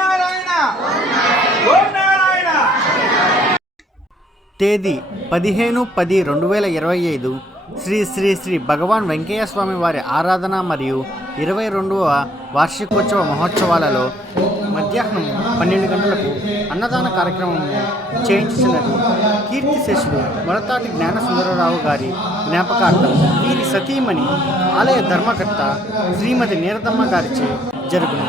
నారాయణ నారాయణ తేదీ పదిహేను పది రెండు వేల ఇరవై ఐదు. శ్రీ శ్రీ శ్రీ భగవాన్ వెంకయ్య స్వామి వారి ఆరాధన మరియు ఇరవై రెండవ వార్షికోత్సవ మహోత్సవాలలో మధ్యాహ్నం పన్నెండు గంటలకు అన్నదాన కార్యక్రమం చేయించినట్టు కీర్తి శిష్యుడు మొరతాటి జ్ఞాన సుందరరావు గారి జ్ఞాపకార్థం వీరి సతీమణి ఆలయ ధర్మకర్త శ్రీమతి నీరదమ్మ గారిచే జరుగును.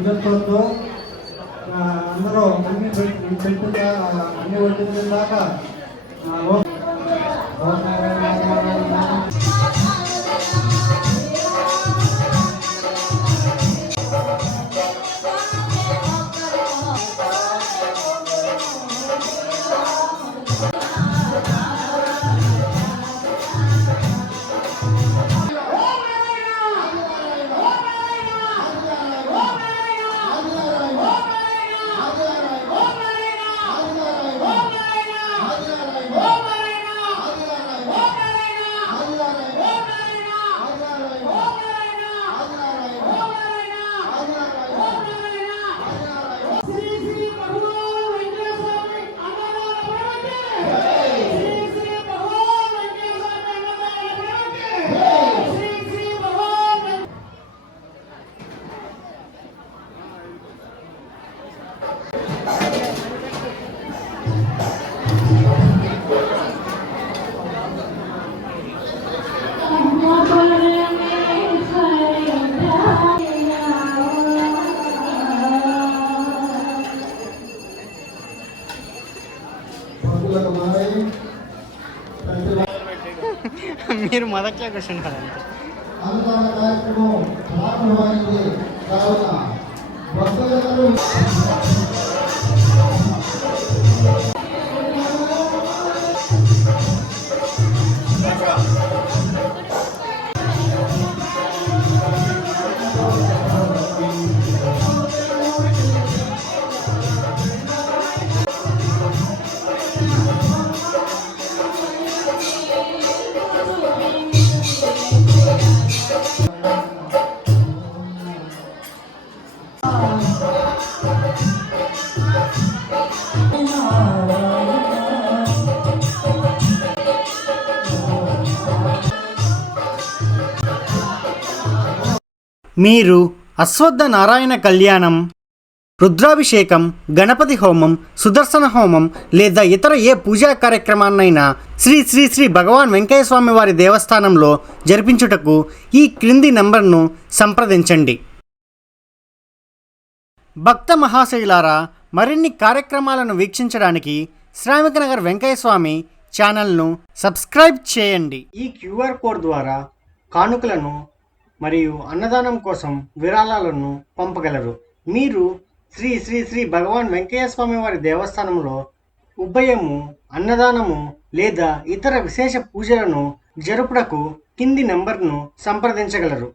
గుర్తుంచొద్దు అందరూ అన్ని పెట్టి అన్ని వచ్చిన దాకా మీరు మొదట్లో కూర్చుంటారు అంతే అన్నదాన కార్యక్రమం ప్రారంభమైంది. కావున భక్తులందరూ మీరు అశ్వత్థ నారాయణ కళ్యాణం రుద్రాభిషేకం గణపతి హోమం సుదర్శన హోమం లేదా ఇతర ఏ పూజా కార్యక్రమాన్నైనా శ్రీ శ్రీ శ్రీ భగవాన్ వెంకయ్య స్వామి వారి దేవస్థానంలో జరిపించుటకు ఈ క్రింది నంబర్ను సంప్రదించండి. భక్త మహాశైలారా మరిన్ని కార్యక్రమాలను వీక్షించడానికి శ్రామికనగర్ వెంకయ్య స్వామి ఛానల్ను సబ్స్క్రైబ్ చేయండి. ఈ క్యూఆర్ కోడ్ ద్వారా కానుకలను మరియు అన్నదానం కోసం విరాళాలను పంపగలరు. మీరు శ్రీ శ్రీ శ్రీ భగవాన్ వెంకయ్య స్వామి వారి దేవస్థానంలో ఉభయము అన్నదానము లేదా ఇతర విశేష పూజలను జరుపుటకు కింది నంబర్ను సంప్రదించగలరు.